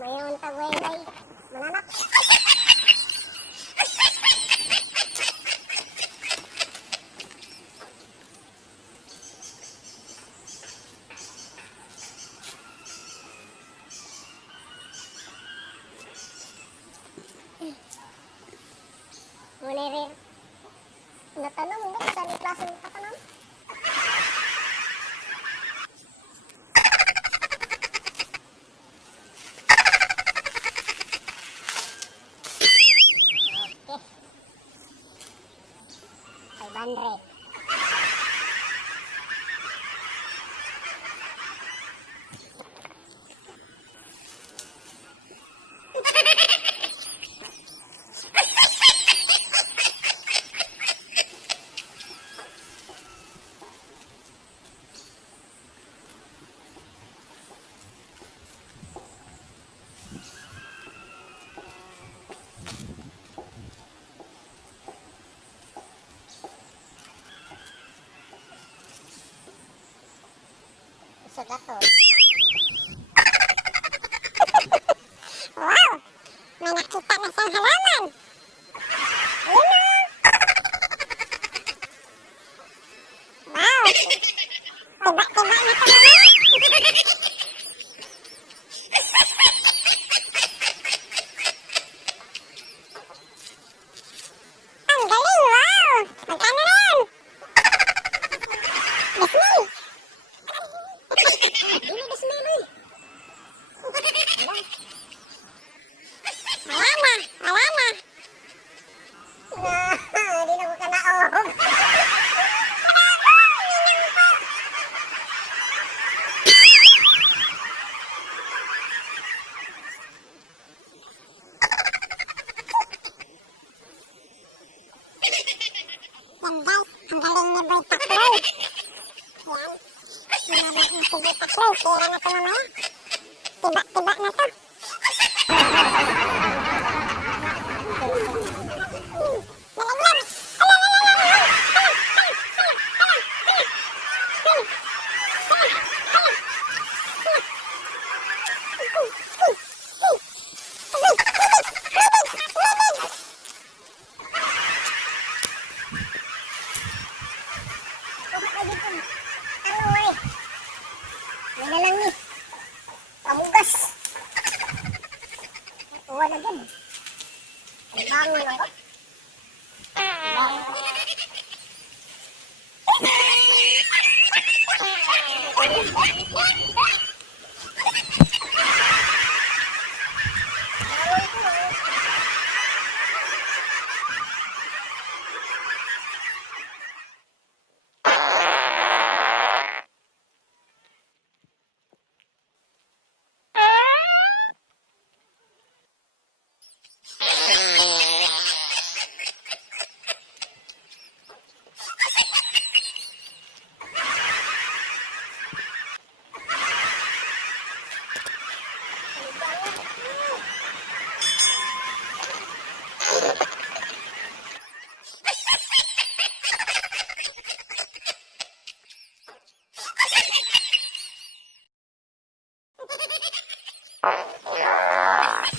Mayon tagway mananap. Mulai natanong mo sa klaseng katanong. Bandre. Gato. Wow! May nakita na sa halaman! Wow! Tiba-tiba na ito naman! Ang galing! Wow! Magkano na yan? Disney! Ini Disney! Wala na! Hindi na ko ka naog. Yan guys, ang galing ni Boy Takloy. Yan. Sinabi ko si Boy Takloy, pera na ito mamaya. Tiba-tiba na ito. Yan na lang ni. Pamugas. Tuwa na dyan. Ang bangon ako. Yeah.